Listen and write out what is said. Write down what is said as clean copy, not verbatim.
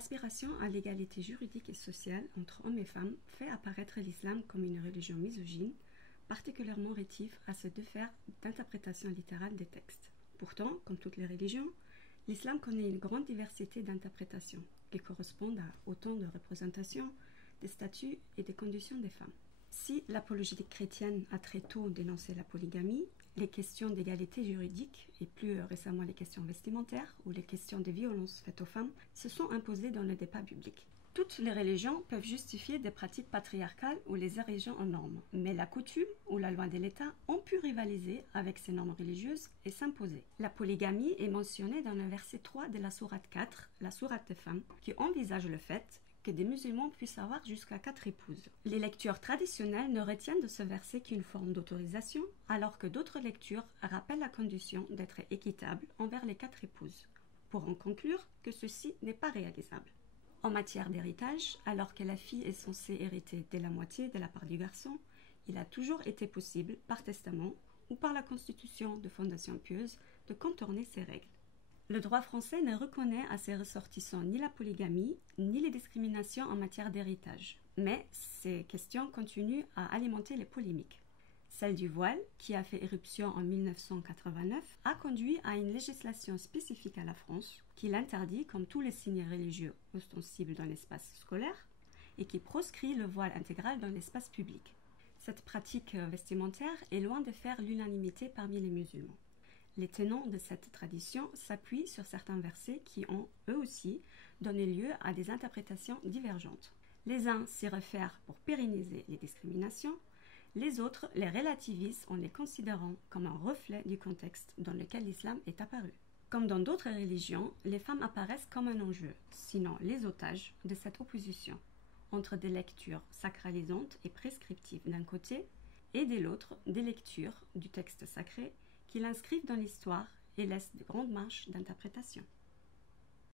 L'aspiration à l'égalité juridique et sociale entre hommes et femmes fait apparaître l'islam comme une religion misogyne, particulièrement rétive à se défaire d'interprétation littérale des textes. Pourtant, comme toutes les religions, l'islam connaît une grande diversité d'interprétations qui correspondent à autant de représentations, des statuts et des conditions des femmes. Si l'apologétique chrétienne a très tôt dénoncé la polygamie, les questions d'égalité juridique et plus récemment les questions vestimentaires ou les questions de violences faites aux femmes se sont imposées dans le débat public. Toutes les religions peuvent justifier des pratiques patriarcales ou les ériger en normes, mais la coutume ou la loi de l'État ont pu rivaliser avec ces normes religieuses et s'imposer. La polygamie est mentionnée dans le verset 3 de la sourate 4, la sourate des femmes, qui envisage le fait que des musulmans puissent avoir jusqu'à 4 épouses. Les lectures traditionnelles ne retiennent de ce verset qu'une forme d'autorisation, alors que d'autres lectures rappellent la condition d'être équitable envers les 4 épouses, pour en conclure que ceci n'est pas réalisable. En matière d'héritage, alors que la fille est censée hériter dès la moitié de la part du garçon, il a toujours été possible, par testament ou par la constitution de fondations pieuses, de contourner ces règles. Le droit français ne reconnaît à ses ressortissants ni la polygamie, ni les discriminations en matière d'héritage. Mais ces questions continuent à alimenter les polémiques. Celle du voile, qui a fait éruption en 1989, a conduit à une législation spécifique à la France, qui l'interdit comme tous les signes religieux ostensibles dans l'espace scolaire, et qui proscrit le voile intégral dans l'espace public. Cette pratique vestimentaire est loin de faire l'unanimité parmi les musulmans. Les tenants de cette tradition s'appuient sur certains versets qui ont, eux aussi, donné lieu à des interprétations divergentes. Les uns s'y réfèrent pour pérenniser les discriminations, les autres les relativisent en les considérant comme un reflet du contexte dans lequel l'islam est apparu. Comme dans d'autres religions, les femmes apparaissent comme un enjeu, sinon les otages de cette opposition, entre des lectures sacralisantes et prescriptives d'un côté, et de l'autre des lectures du texte sacré qui l'inscrivent dans l'histoire et laissent de grandes marges d'interprétation.